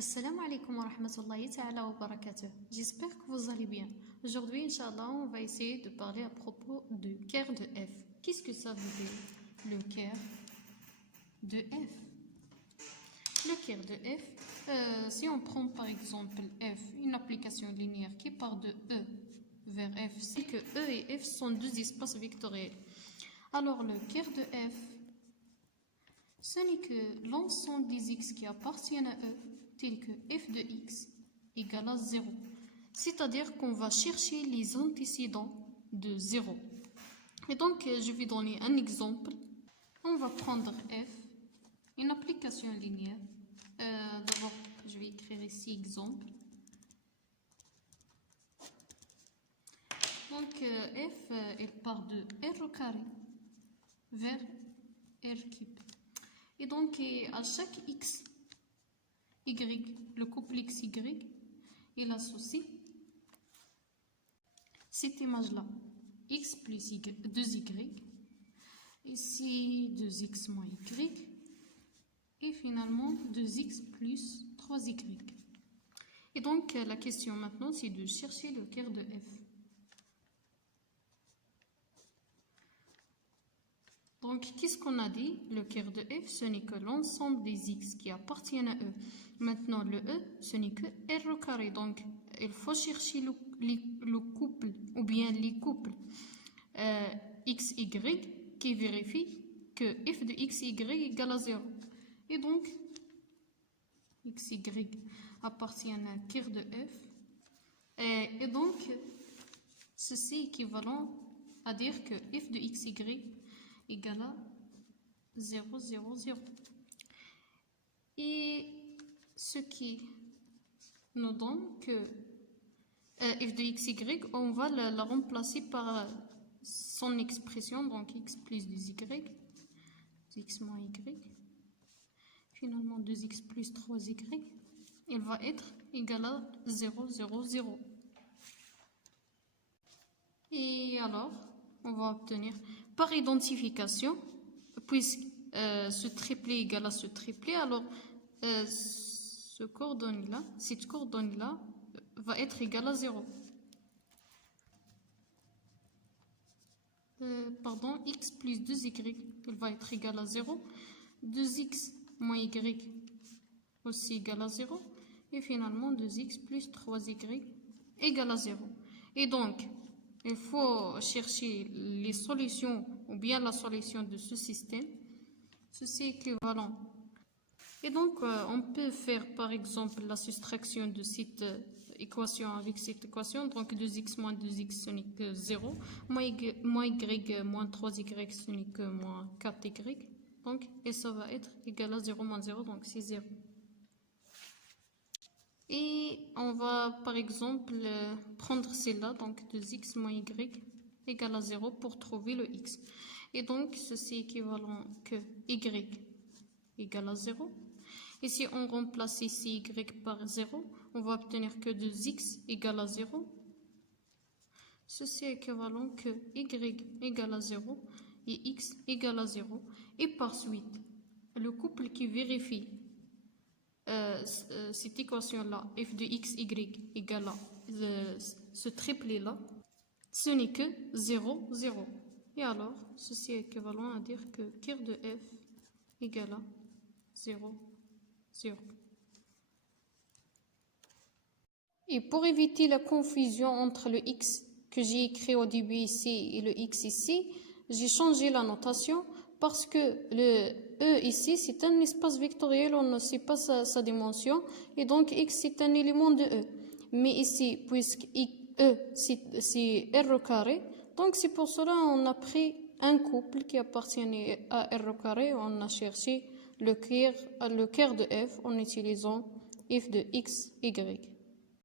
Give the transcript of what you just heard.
Assalamu alaikum wa rahmatullahi ta'ala wa barakatuh. J'espère que vous allez bien. Aujourd'hui, Inch'Allah, on va essayer de parler à propos du caire de f. Qu'est-ce que ça veut dire, le caire de f? Le caire de f, si on prend par exemple f, une application linéaire qui part de E vers f, c'est que E et f sont deux espaces vectoriels. Alors, le caire de f, ce n'est que l'ensemble des x qui appartiennent à E, tel que f de x égale à 0. C'est-à-dire qu'on va chercher les antécédents de 0. Et donc, je vais donner un exemple. On va prendre f, une application linéaire. D'abord, je vais écrire ici exemple. Donc, f, elle part de r au carré vers r cube. Et donc, à chaque x, y, le couple x, y, il associe cette image-là. X plus y, 2y, ici 2x moins y, et finalement 2x plus 3y. Et donc, la question maintenant, c'est de chercher le caire de f. Donc, qu'est-ce qu'on a dit? Le caire de f, ce n'est que l'ensemble des x qui appartiennent à E. Maintenant, le E, ce n'est que R au carré. Donc, il faut chercher le couple, ou bien les couples x, y, qui vérifient que f de x, y égale à 0. Et donc, x, y appartiennent à caire de f. Et donc, ceci est équivalent à dire que f de x, y égale à 0, 0, 0. Et ce qui nous donne que f de x, y, on va la remplacer par son expression, donc x plus 2y, 2x moins y, finalement 2x plus 3y, il va être égal à 0, 0, 0. Et alors, on va obtenir par identification, puisque ce triplet égale à ce triplet, alors cette coordonnée-là va être égale à 0. X plus 2y, il va être égal à 0. 2x moins y aussi égal à 0. Et finalement, 2x plus 3y égale à 0. Et donc, il faut chercher les solutions ou bien la solution de ce système. Ceci est équivalent. Et donc, on peut faire par exemple la soustraction de cette équation avec cette équation. Donc, 2x moins 2x, ce n'est que 0. Moins y moins 3y, ce n'est que moins 4y. Donc, et ça va être égal à 0 moins 0, donc c'est 0. Et on va par exemple prendre celle-là, donc 2x moins y égale à 0 pour trouver le x. Et donc, ceci est équivalent que y égale à 0. Et si on remplace ici y par 0, on va obtenir que 2x égale à 0. Ceci est équivalent que y égale à 0 et x égale à 0. Et par suite, le couple qui vérifie cette équation-là, f de x, y égale à ce triplet-là, ce n'est que 0, 0. Et alors, ceci est équivalent à dire que caire de f égale à 0, 0. Et pour éviter la confusion entre le x que j'ai écrit au début ici et le x ici, j'ai changé la notation parce que le E ici, c'est un espace vectoriel, on ne sait pas sa dimension, et donc x, c'est un élément de E. Mais ici, puisque E, c'est R au carré, donc c'est pour cela qu'on a pris un couple qui appartient à R au carré, on a cherché le caire de f en utilisant f de x, y.